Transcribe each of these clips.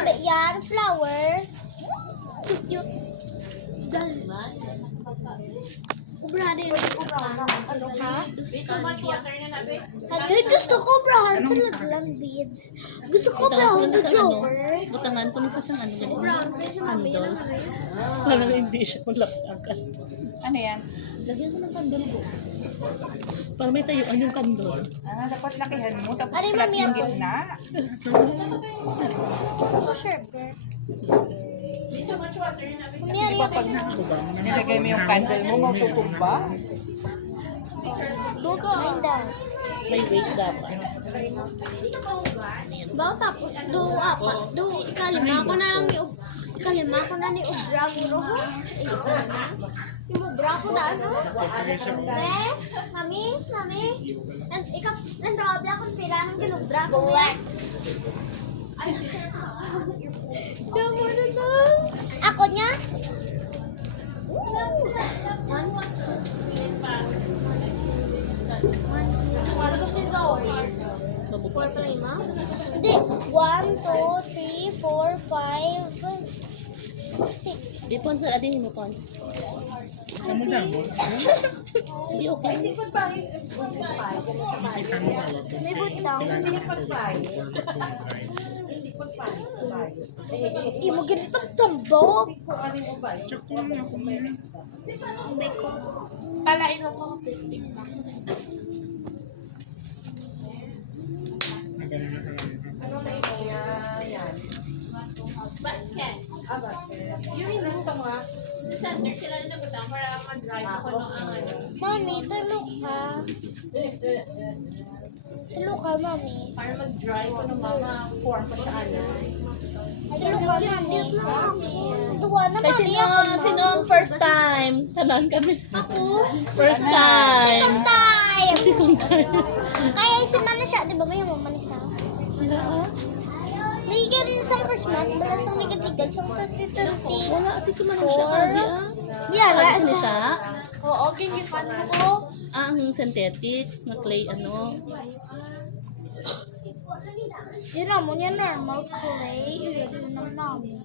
Grabe yan, flower. Cute. Ubra din. Ano ka? Too much water na nabi. Hatoy, gusto ko brahan sa lang beads. Gusto ko brahan na joker. Butangan ko nisa siyang ano ganyan. Brahan sa mami na Parang hindi siya malaptakan. Ano yan? Lagyan ko ng kandol ko. Para may tayuan yung kandol. Dapat lakihan mo. Tapos Ari, flat mami, yung ako. gitna. Oh, sure, girl. Too much water na nabi. Kumiyari Diba ako pag na. nilagay mo yung candle mo, magtutog ba? Doon. May weight dapat. Ba, tapos ikalima ko na lang ni Ubra guro ho. Yung Ubra ko na ano? Mami. Nandrawa akong pila ng ginubra ko. Ako niya? Four pa rin, ma? Hindi. 1, 2, 3, 4, 5, 6. Ipons sa adin mo, Pons. Hindi okay. May butang. Imo ganito tambok. Palain ako ng pipig na. Basket. basket. Yung gusto mo ha? Sa center sila na nabutang para mag-drive ako ng ano. Mami, tulog ka. Tulog ka, mami. Para mag-drive ko ng mama. Form pa siya ano. Tulog ka, mami. Tuwa na, Kasi mami. sino ang first time? Tanan kami. Ako? First time. Second time. Second time. Kaya isin na siya. Di ba may mamanis ha? Sila ah? Nagigil rin sa Christmas. Balas ang nagigil sa 2030. Wala kasi kumalang siya. Cardi ah. Yeah, Cardi ni siya. Oo, gingifan ko. Ang synthetic, na clay ano. Yun naman, yung normal clay. Yun naman namin.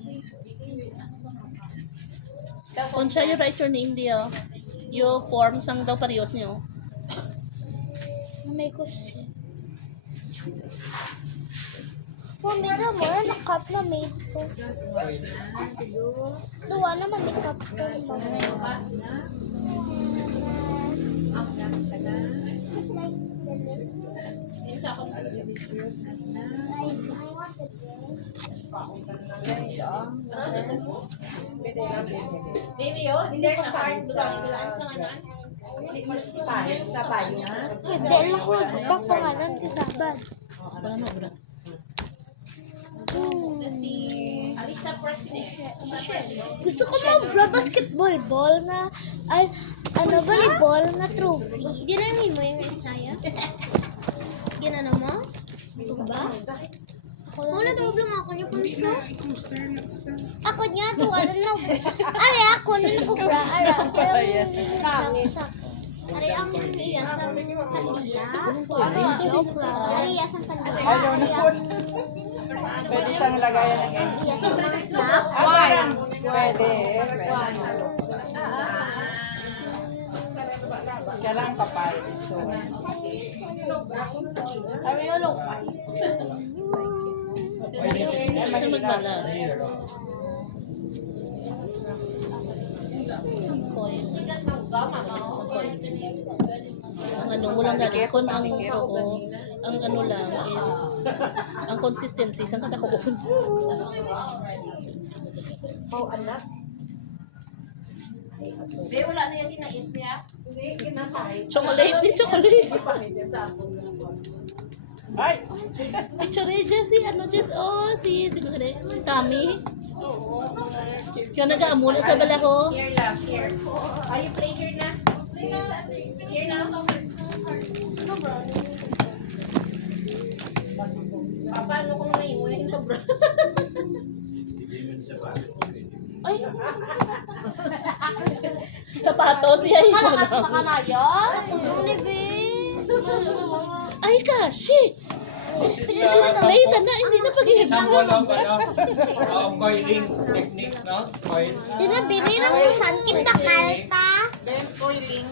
Kung siya you write your name diyo. You form sang daw parehas niyo. May kusi. Mami, daw mo, nakap na made ko. Duwa naman may cup ko. Baby, oh, there's a heart. Bugang ilan sa ano. Sa bayas. Hindi lang ko. Pagpangalan ko sabad. Wala mo, bro. Alista president. Gusto ko mag basketball ball na ay ano volleyball na trophy. Ginamit mo yung Isaya? Ginano mo? Ito ba? Wala daw lang ako niya kung siya. Ako niya tuwa na lang. Ari ako nang ubra ara. Ari ang iya sa kanila. Ari iya sa kanila. Ari ang Pwede siyang lagayan ng end. iya sa mga snack. Pwede. Kailangan kapal. So, Hindi siya magbala. Coil. Sa coil. Ang ano, walang galikon ang oo. Ang ano lang is ang consistency sa katakoon. oh, anak. Baby, wala na yung kinain niya. Chocolate ni chocolate. Ay! Picture ni Jessie, ano Jess? Oh, sino ka si Tammy. Kaya nag-aamo na sa bala ko. Here lang, here. Ay, play here na. Here na ako. Papa, ano kung naimunin ito, bro? Ay. Sapatos siya yun. Pakamayo? Ano ni be? Ay, kashi! This is the Display ta na, hindi na pag-ihip. sample of coiling technique, no? Coil. Di na binira ko sangkit na kalta. Then coiling.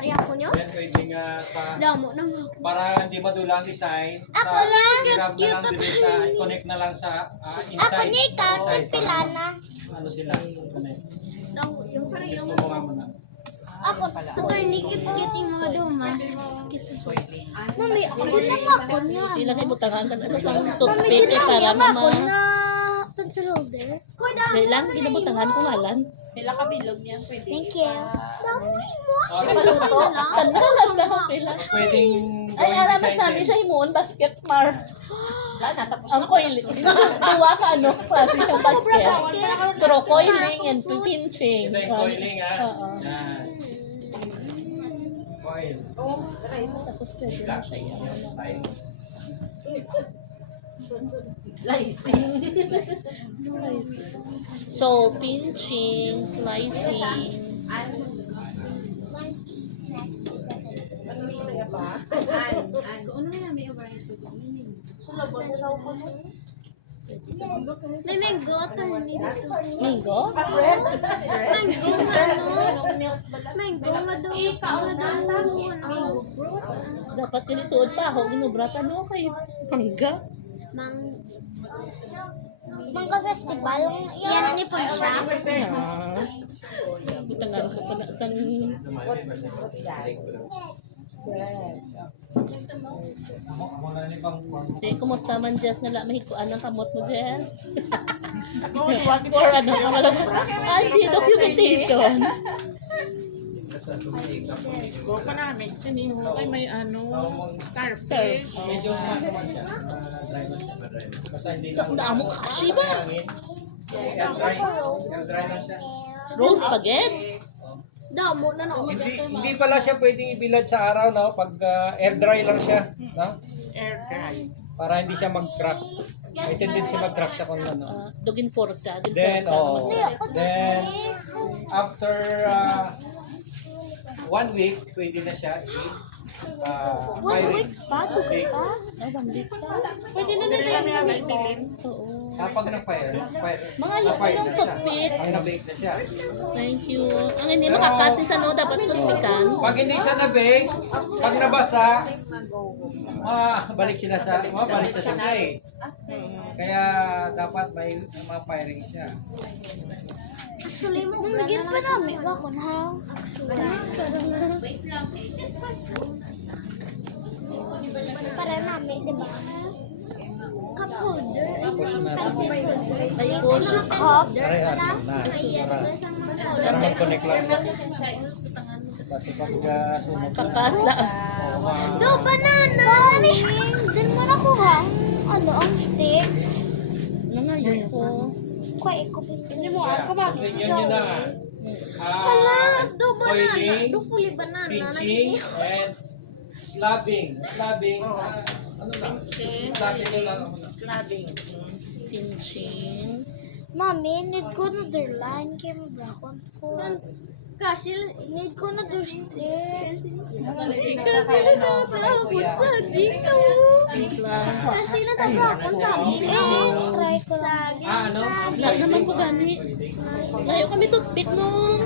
Ari ako nyo? Then coiling sa Damo na mo. para hindi madula ang design. Ako lang, Grab na cute, lang din sa connect na lang sa Ako inside. ni counter pilana. Ano sila? Connect. Yung parang Gusto mo nga muna. Ako, ito ni cute yung mga dumas. Mami, ako din na ako niya. Sila kay butangan ka na sa sang Mami, toothpick din eh, para na ako mama. na pencil holder. Dahil lang, ginabutangan ko ngalan. Sila kabilog niyan, pwede. Thank you. Tanalas na ako pila. Pwedeng Ay, gawing aramas design namin din. siya himuon, basket mar. Wala na, tapos Ang coiling. Tuwa ka, ano, klase siyang basket. Pero coiling and pinching. Ito yung coiling, ha? Oo. Yan. Coil. Tapos pwede na siya yan. slicing. So, pinching, slicing. May mango ito. Mango? Mango nga daw. Mango. Dapat tinituod pa ako. Ginubratan mo kay mangga. Mangga festival. Yan ni po siya. Ah. Butangan ko pa na sang... Amo na ni bang Kumusta man, Jess? Nala, mahikuan ang kamot mo, Jess? For ano, kamalang... Ay, di documentation. Go pa namin. Siniho ay may ano. Star. medyo naman siya. Dry man siya. Basta hindi lang. Naamo kashi ba? Air dry. Air dry lang siya. Rose spaghetti? Damo na no. Hindi pala siya pwedeng ibilad sa araw, no? Pag air dry lang siya, no? Air dry. Para hindi siya mag-crack. May tendency mag-crack siya kung ano. Dugin forsa. Then, then after 1 week, pwede na siya firing. Bake. Pwede na Dili lang yan ay tilin. Oo. Kapag na-fire, Mga na-fire yung na siya. toothpick. Pag na-bake na siya. Thank you. Ang hindi makakasi sa no, dapat toothpickan. Pag hindi siya na-bake, pag nabasa, balik siya sa supply. Kaya dapat may ma-firing siya. Actually, mamigyan pa namin. Bakon, how? Para namin, di ba? Cup holder. Tapos, Cup. Parehan na. Para mag-connect lang. Kasi pag sunog kakas na. Do, banana! Doon mo nakuha ang sticks. Nangayon ko. Kuha, ikupin. Hindi mo, yun yun na. do banana. Coiling, Do fully banana. pinching, and slabbing. Slabbing, ano lang? Slabbing lang. Slabbing. Pinching. Mami, need ko na their line kay mabrakon ko. Kasi, need ko na their sticks. Wait lang. Kasi natabrakon sa akin. Try ko lang. Ano? Wala naman ko gani. Layo kami toothpick no.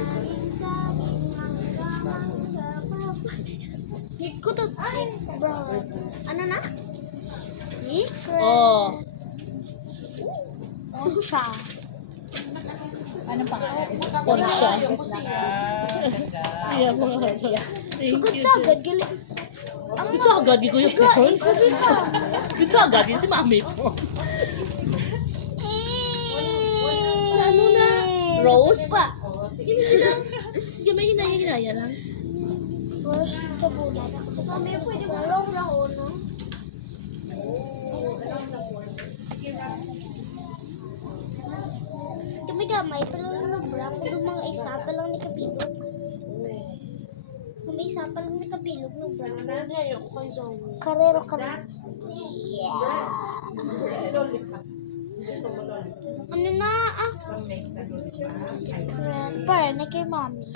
Need ko to, bro. Ano na? Secret. Oh. Siya. Ponsya. Iya mo nga. Sugod sa agad, gali. Good sa agad, di ko yung pons. Good sa agad, yun si mami po. Ano na? Rose? Pa. Hindi lang. Hindi may hinaya lang. Rose, kabulan. Mami, pwede mo lang na no? Kami gamay, pero nabra ko yung mga isa pa lang ni Kapilog. May isa pa lang ni Kapilog no bra. Karero ka na. Yeah. Ano na Secret. Para na kay mami.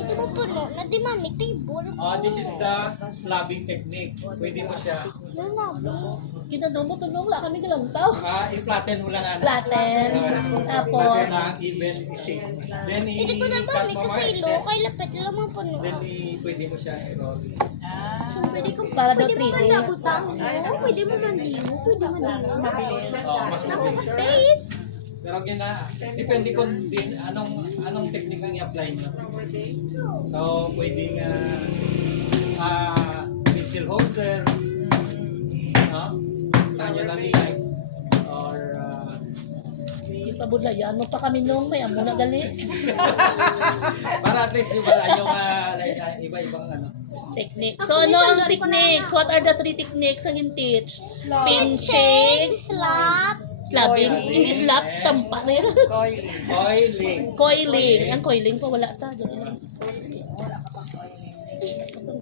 Di ba puno? Na di mami, table. This is the slabbing technique. Pwede mo siya Yung mami. Kinanong mo, tunong lang kami galantaw. i-flatten mo lang na. Flatten. Tapos, Flatten na even shape. Then Hindi ko na i-cut mami mo kasi mga ilo. excess. Kay lapit lang mga puno. Then pwede mo siya i-roll. So, pwede ko, Para daw pwede mo 3D. man nabutang. Oo, pwede mo man liho. Pwede man liho. Mas Napaka-space. Pero depende kung anong technique ang i-apply nyo. So, pwedeng pencil holder, kanya na design, or ipabudlayan mo pa kami nung may amo na gali. para at least yung iba-ibang Technique. So, ano ang techniques? What are the 3 techniques ang in-teach? Pinching, Slap. slabbing, hindi slap, tampa na yun. oiling. Coiling. Ang coiling pa wala ta. Ang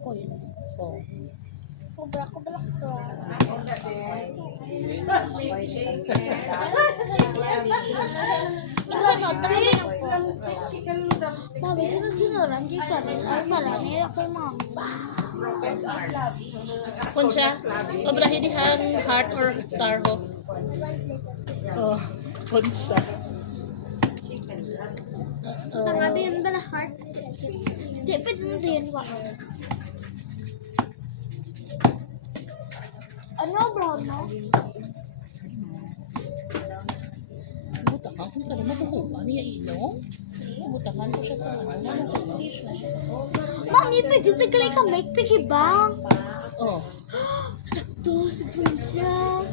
coiling. Oh. Kubra. Insa no, tama na po. Mami, sunod-sunuran. Di ka rin. Ay, marami kay mama. Kung siya, obrahin dihang heart or star ho. Oh, kung siya. Ito nga din ba na heart? Di, pwede na din ba? Ano, brown no? Butakan kung kaya mabuhuan niya inom. Butakan ko siya sa stage na siya. Mami, pwede tagalay ka make piggy bank. Oh. Sakto, sabon siya.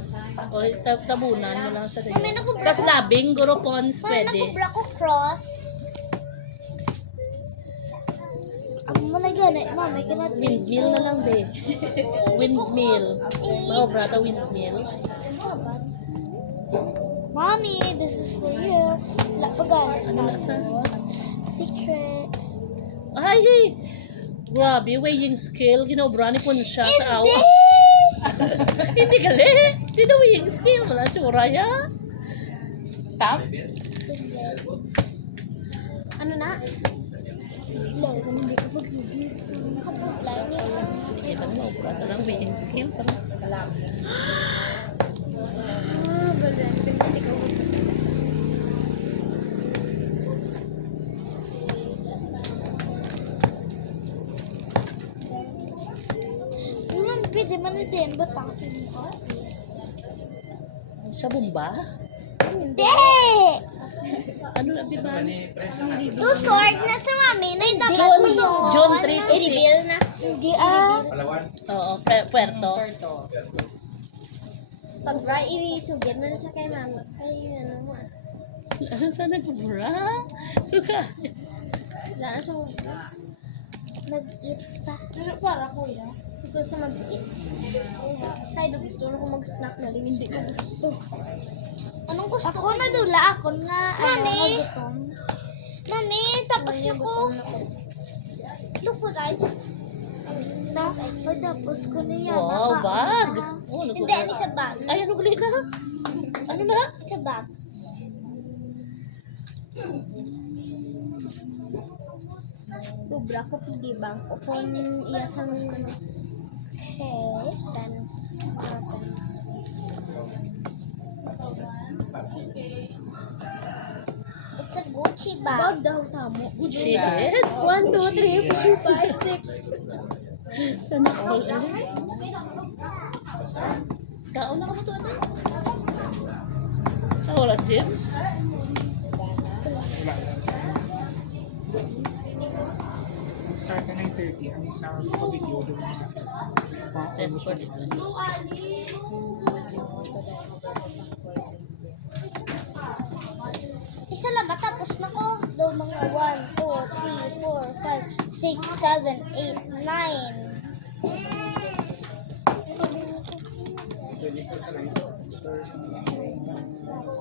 O, tabunan mo lang sa Mami, nakubra Sa ko. slabbing, guro pons, Mami, pwede. nakubra ko cross. Ang malagyan mami, kanat Windmill na lang, be. Windmill. Maobra ta windmill. Mommy, this is for you. Lapagan. Ano na sa? Secret. Ay, ay. Grabe, weighing scale. Ginobra ni po siya sa awa. Hindi gali. Hindi na weighing scale. Wala tsura ya. Stop. Ano na? Lang, hindi ko magsudi. Nakapag-apply niya. Sige pa na, maobra ta lang weighing scale. Balan. Hindi ko magsudi. Ma'am, pwede man na din. Batang siniko. Sa bumba? Hindi! Ano na, di ba? To sword na sa mami na yung dapat John, mo doon. John 3 to 6. I-reveal na. Hindi Oo, Puerto. Pag bra, i-sugyan mo na sa kay mama. Ay, ano mo. Saan nagbura? Suka. Wala na siyang nag-eat sa... Ano para kuya? Gusto siya mag-eat. Tayo gusto na ko mag-snack na rin. Hindi ko gusto. Anong gusto ko? Ako na dula. Ako na. Mami! Mami, tapos na ko. Look po guys. Tapos ko na yan. Wow, bag. Oh, Hindi, ano sa bag? Ay, ano ulit na? Ano na? Sa bag. Kubra ko pigi bang ko kung iyasang dance. It's a Gucci bag. Bag daw tamo. Gucci. 1, 2, 3, 4, 5, 6. Sana all Kaon na ka mo to ate? Oras, Jim? Start na 9:30. Ang isang video doon. 10:40. Isa lang ba? Tapos na ko. Daw mga 1, 2, 3, 4, 5, 6, 7, 8, 9.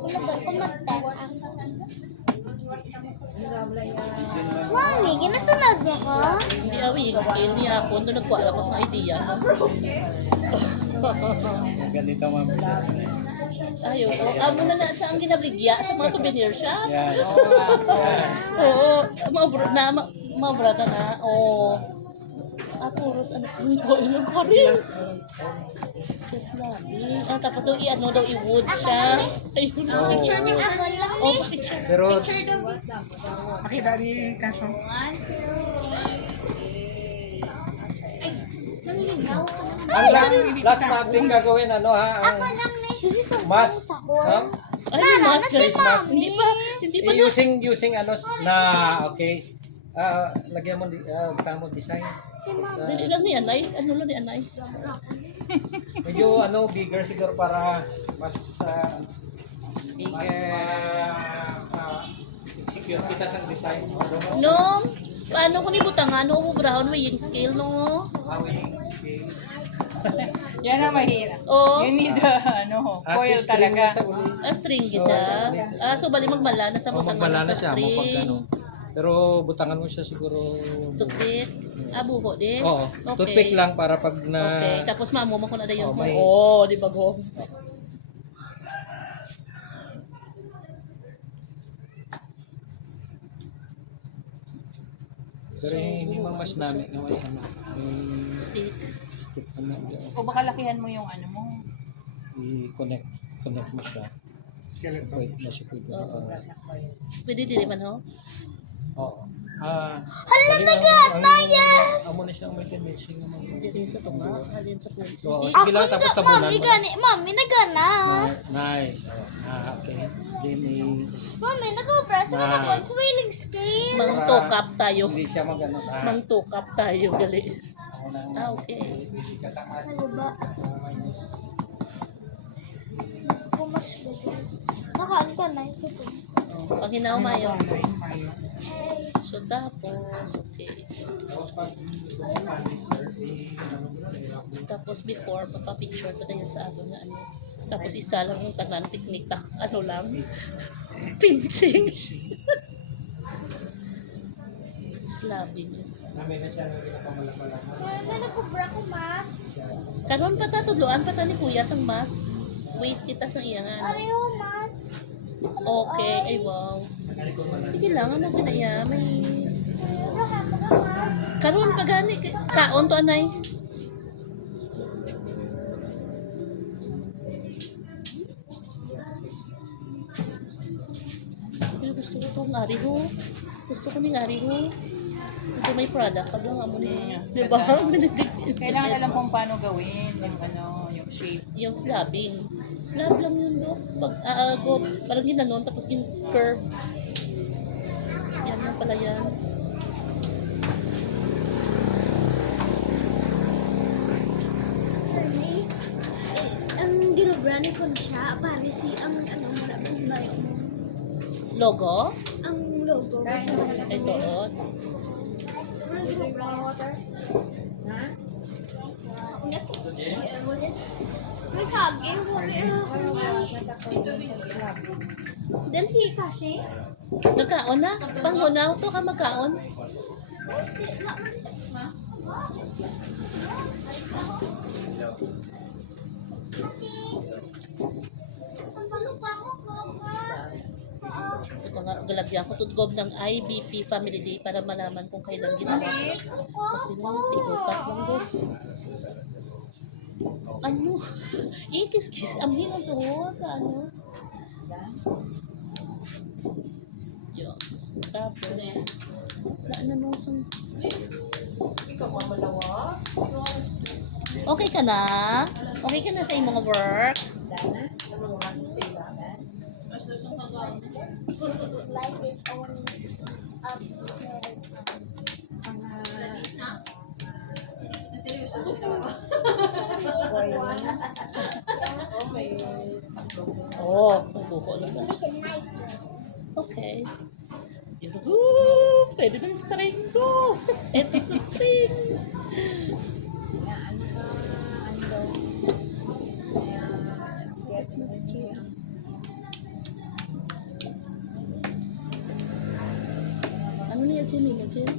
Wala ba? Kumagtan ang... Mami, ginasunod niya ko? Hindi awing scale niya ako. Doon nagkuha ko sa idea. Ganito ma'am. Ayoko. Amo na na sa ang ginabligya sa mga souvenir shop. Yan. Oo, mga brata na. Oo. Puros ano po yung karin. Sa slabi. Tapos daw i-ano daw i-wood siya. Ayun. Picture me ako lang. Oh, picture. Pero Picture daw. Makita ni Kaso. 1, 2, 3. ang last natin gagawin ano ha, ang Ako lang na. mask, no? Ay, may mask guys. Hindi pa na. Using ano na okay. Lagyan mo mo design. Dili lang ni Anay. Ano lang ni Anay? Medyo ano bigger siguro para mas execute kita sa design. No, paano ko nibutangan? No, brown weighing scale, no? Yan ang mahirap. Oh, You need foil talaga. string kita. So bali magmala na sa butangan sa string. Pero butangan mo siya siguro. Toothpick. Buho din. Oo. Okay. Toothpick lang para pag na Okay, tapos mamo mo ko na dayon. may- Di ba go? pero hindi mas namin na may ano. May Stick. stick na O baka lakihan mo yung ano mo. i-connect mo siya. Skeleton. Wait, na siya pwede. Pwede din naman, ho? Oo. Hala, nagana, yes! Amo na siya ang may matching naman. Diri sa tunga, halin sa puti. Oo, sige lang tapos tabunan Mami, mo. gani. Mami, nagana. Nice. Okay. Then Mami, nag-obra sa mga Ah. swelling scale. Mang tukap tayo. hindi siya magano. Mang tukap tayo, gali. Ako nang Okay. pwede ka taas. Ano ba? Kumax ba ito? Nakaan ka na ito. Pag hinaw mayo. Mayo. So tapos, okay. Tapos pag gusto mo sir, ano mo na Tapos before, papapicture ko na yun sa ato na ano. Tapos isa lang yung tanan, technique, ano lang, pinching. Slabbing yun sa. namin na siya nang pinakamalakalang. Mami, nag-obra ko mas. Karon pa ta, tudloan pa ta ni Kuya sang mask. Wait kita sa iya nga. ano. Ariyo, mas. Okay, ay wow. Sige lang, ano kinaya, may... Karon pa gani, kaon to anay. Pero gusto ko itong ariho. Gusto ko ng ariho. Ito may product ka lang, amo ni... Diba? Kailangan alam kung paano gawin yung shape. Yung slabbing. Slab lang yun do. Pag aago, parang ginanon, tapos curve. Yan lang pala yan. Ang ginobrani ko na siya, para si ang ano mo na bis ba yung Logo? ang logo. Ito, oh. Ang ginobrani water. Ha? May saging ko. Then si Kashi. Nagkaon na? Panghunaw to ka magkaon? Ito nga, galagyan ko tutgob ng IBP Family Day para malaman kung kailan ginawa. Okay lang, tigopat lang do. Ano? Ikis-kis. Amin na to sa ano? Yun. Tapos, nung sang... Okay ka na? Okay ka na sa imong work? Life is only up Oo, magbuko na sa... nice. Okay. Yuhuu! Pwede ng string ko! Eto sa string! Ano niya, Jimmy? Na, Jim?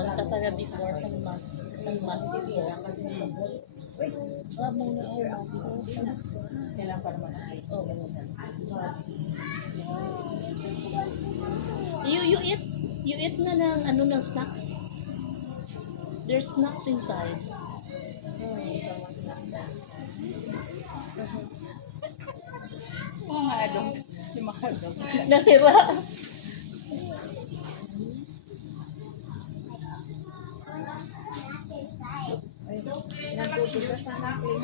Ang tatara before sa mask ko. Wala mo na ang mask ko. Kailan pa naman ang Oo. You eat na ng ano ng snacks? There's snacks inside. mga adong. Yung mga adong. Natira. Nagpupunta sa nakin.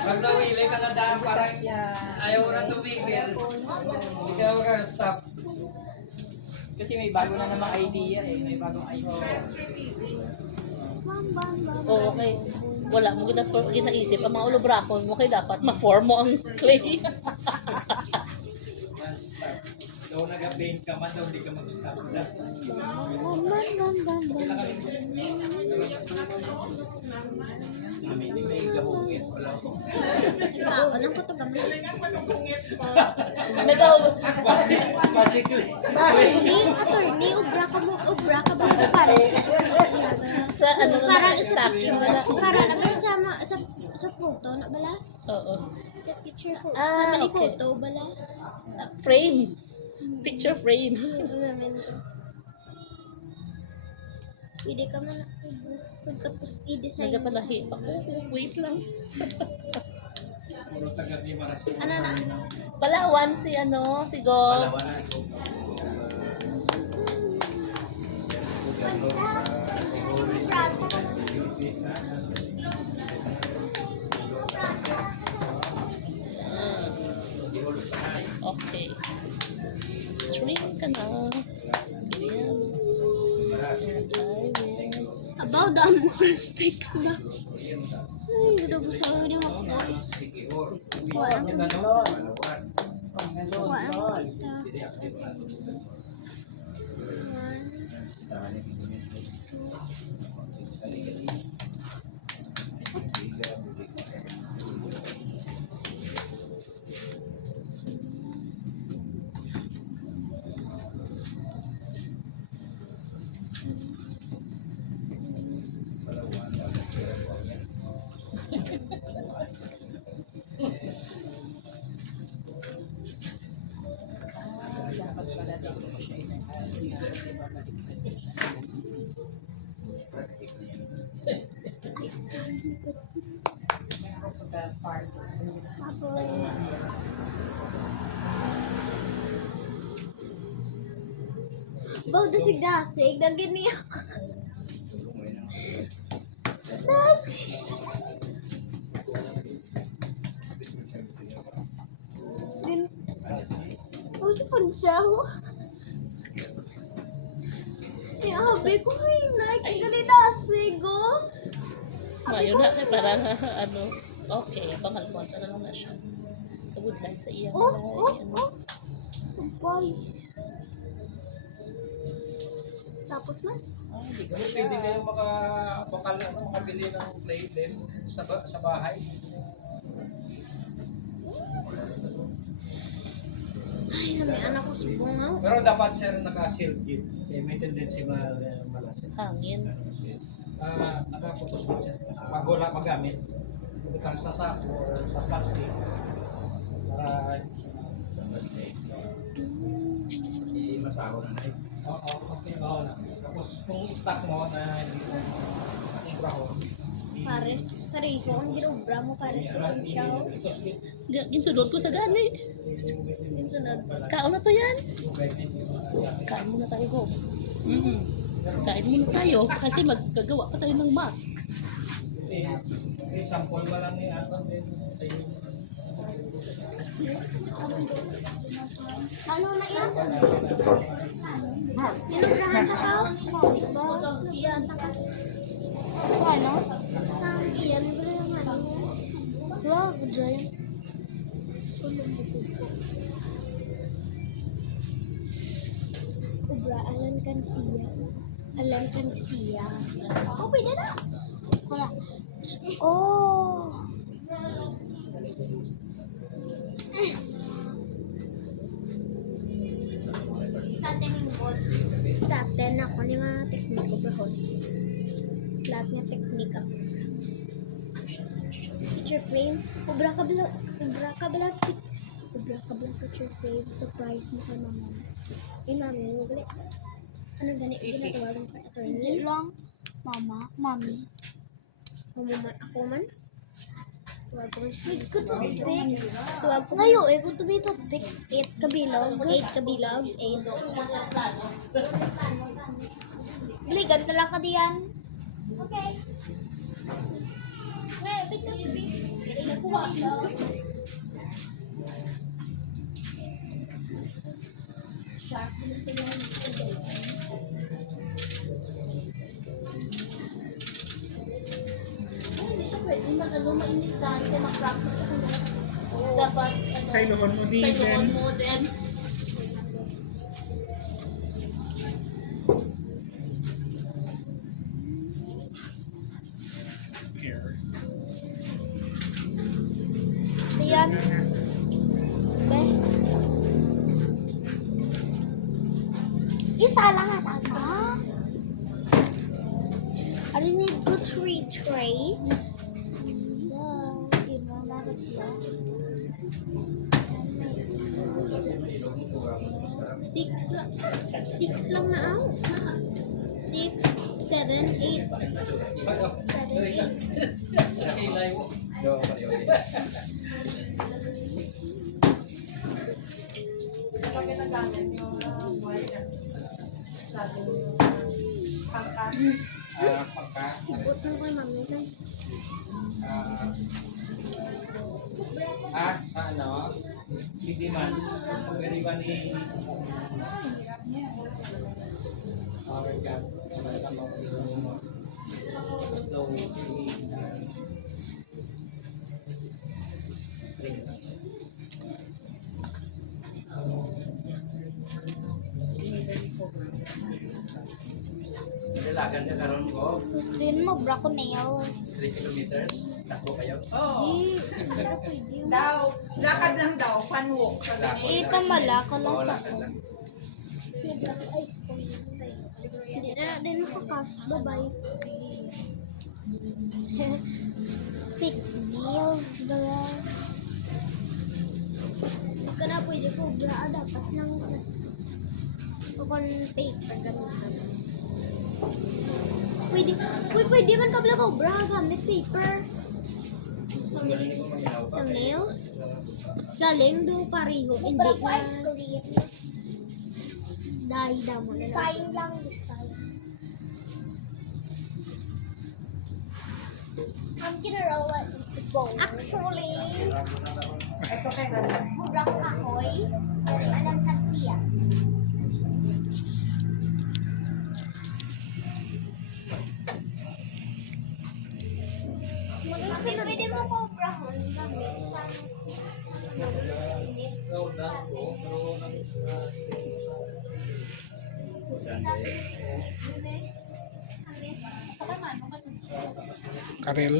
Pag nawili ka na daan, parang ayaw mo na tumigil. Hindi ka maka-stop. Kasi may bago na namang idea eh. May bagong idea. Oo, okay. Wala mo kita isip. Ang mga ulobrakon mo, kaya dapat ma-form mo ang clay. Non-stop. Daw nag-paint ka man, daw hindi ka mag-stop. Last time. Hindi may gabungit. Wala ko. Anong ko to gamit? Nagaw. Basically. Attorney, ubra ka ba para Sa ano na parang sa statue picture. na. Para naman sa photo na bala? Oo. Sa picture photo. Ah, Family okay. photo bala? Frame. Picture frame. Pwede ka man tapos i-design. Nagapalahi ako. Wait lang. Puro taga di maras. Ano na? Palawan si si Gol. Palawan na. Okay. Stream ka na. Ayan. And I will... About the mistakes ba? Ay, gusto ko din mag-voice. Wala ang isa. Baw dasig-dasig, nagin niya. Dasig. Din. Oh, si Pansyaw. Habi ko ay gali dasig, oh. Ngayon na, parang okay, pangalmonta na lang na siya. Tawid lang sa iya. Oh. Boy. Tapos na. Pwede kayo makabili ng playpen sa bahay. Ay, may anak ko subong nga. Pero dapat sir naka-sealed gate. Kaya may tendency malasin. Hangin. Nakaputos ko siya. Pag wala magamit, butang sa sako or sa plastic. Para Masaho na na. Oo, okay. Oo na. Tapos kung stock mo na hindi mo brahon. Pares, tariho, ang ginubra mo pares ko ang siyaw. Ginsunod ko sa gani. Sunod. Kaon na to yan. Kain muna tayo, Go. Kain muna tayo kasi maggagawa pa tayo ng mask. Kasi sample mo lang ni Aton din. Ano na yan? Ginubrahan ka tao? Ba? Iyan ka. So ano? Sa iyan, wala yung ano. Wala, good joy. Ubraalan kan siya. Alam ka na siya. Oh, pwede na. Kaya. Oh. Top 10 ako ni mga teknik ko bro. Lahat niya teknik ako. Picture frame. Ubra ka bala picture frame. Surprise mo kay mama. Eh, mami, gali. Ano gani? Ginatawagan pa ito. Hindi lang. Mama, mami. Ako man. Tuwag ko man. Wait, ko toothpicks. Tuwag ko ngayon eh. Kung tubi toothpicks, 8 kabilog. 8 kabilog. 8. Baligan ka lang ka diyan. Okay. Well, big toothpicks. Sharp din sila. Hindi siya pwede mainit ka. Hindi mag-practice siya. Dapat, Sa inuon mo din. sa inuon mo din. Here. Ayan. Be. Isa lang ata ba? I need to tray. So, iba na ba? 6 lang. 6 lang na ang. 6, 7, 8. 7, 8. Bakit ang gamit yung white na pangkat? Pagka, Ibot mo kay mami kan. sa ano, hindi man, pwede ba ni power cut, sa mga slow string. Nilagan ka karon ko, Gustuin mo bra ko nails. 3 kilometers, takbo kayo. Oo. Pwede. Daw, lakad lang daw, fun walk. Sabi ni Pamala ko lang sa Lakad ko. lang. Hindi na din makakas. Bye-bye. Fake nails ba? Huwag ka na pwede ko bra. Dapat ng plastic. O kung paper gamitan. Pwede man kabla ko bra. Gamit paper. Ang galing ko maginaw pa. Some nails. Galing do pariho. Hindi na. Dahil mo na lang. Sign lang. Design. I'm gonna roll it with the bone. Actually, ito kay Nana. mubra ko kahoy. Alam ka siya. Pwede mo ko brahon gamit sa Karel.